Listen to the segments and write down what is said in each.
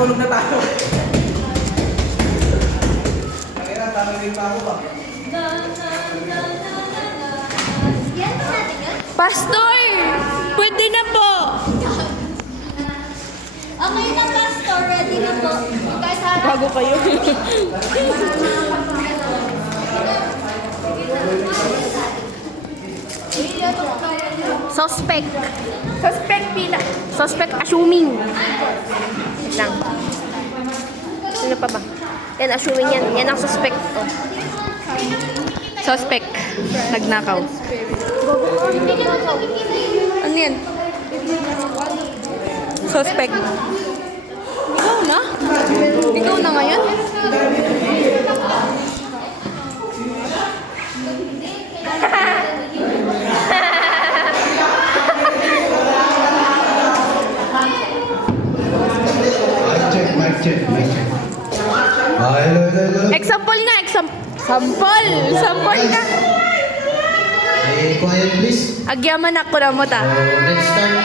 Natulog na tayo. Kaya tanongin pa ako ba? Pastor! Pwede na po! Okay na, Pastor. Ready na po. Bago kayo. Suspect. Suspect pila. Suspect assuming. Wait lang. Sino pa ba? Yan, assuming yan. Yan ang suspect. Oh. Suspect. Nagnakaw. Ano yan? Suspect. Ikaw na? Ikaw na ngayon? Mic check. Hello. Example nga, Sample ka. Quiet please. Agyaman ako na mo ta. Let's start.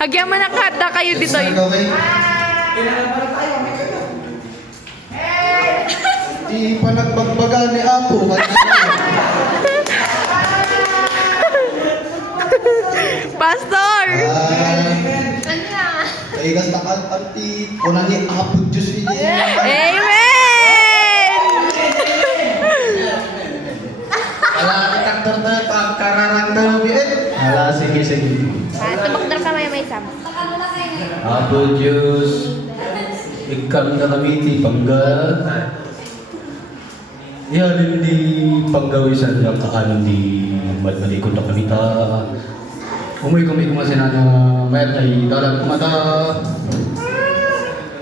Agyaman na kada kayo dito. Start, okay? Di pa nagbagbaga ni Apo. Pastor! Igas na kantanti. Una ni Apo Diyos ini. Amen! Ala, taktor na pagkararang na biit. Ala, sige. Tubagdar ka may sam. Apo Diyos, ikam na kami ti pangga. Yan di panggawisan ng kakanan di malikod na kami ta. Umuwi kami kumasin na mayat ay dalang kumata.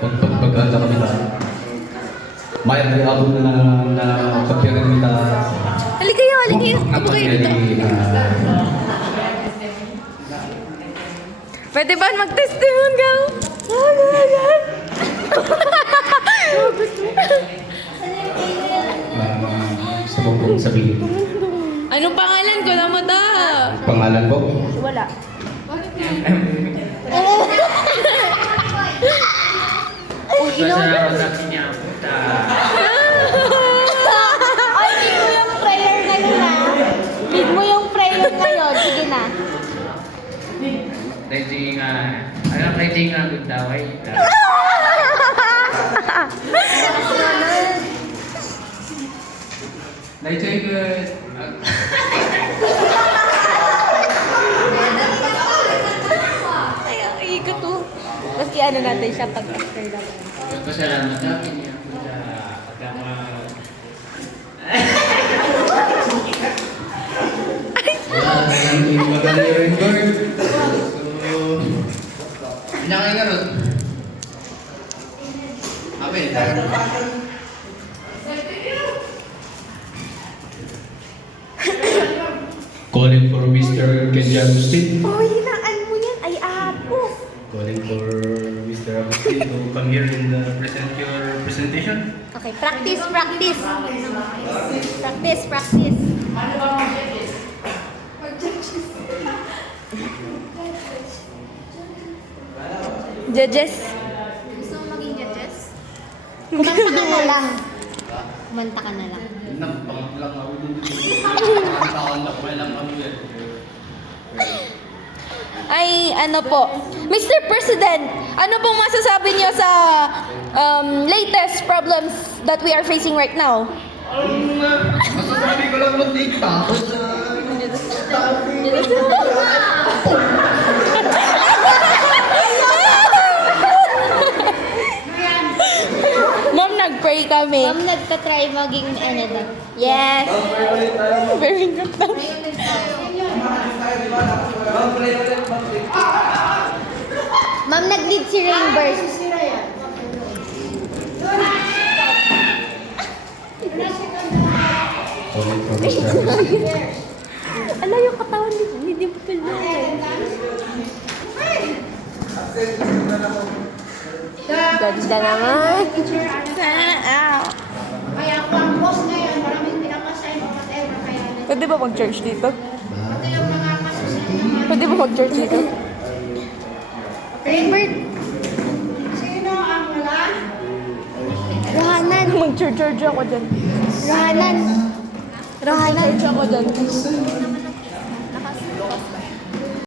Pagpagpaganda kami ta. Mayat ay abon na kapyagan kami ta. Halika kayo. Abo kayo dito. Pwede ba mag-testimon ka? Gusto mo kong sabihin. Anong pangalan ko na mo ta? Pangalan ko? Wala. Ay, lead mo yung prayer ngayon na. Lead mo yung prayer ngayon. Sige na. Ready nga good daway. Ready good. Ay, ang ikot to. Kasi ano natin siya pag after naman. Pasalamat natin niya sa agama. Magaling yung bird. Pinakay nga ron. Amen. Calling for Mr. Kenji Agustin. Oh, hinaan mo yan. Ay, apo. Calling for Mr. Agustin to come here and present your presentation. Okay, practice. Judges. Gusto mo maging judges? Kumanta ka na lang. Nagpanglang ako dito. Nagpanglang kami yan. Ay, ano po. Mr. President, ano pong masasabi niyo sa latest problems that we are facing right now? Masasabi ko lang mag-take tapos Ma'am, nag-pray kami. Ma'am, nagtatry maging ano daw. Yes. Very good daw. Ma'am, nag-lead si Rainbird. calling for Mr. Agustin. Ala, yung katawan ni Dimple na. Ganda naman. Kaya ako ang boss ngayon, maraming pinaka-sign o whatever, kaya Pwede ba mag-church dito? pati yung mga kasusunod. Pwede ba mag-church dito? Rainbird. Sino ang Mag-charge ako dyan. Rahanan. Rahanan. Charge ako dyan.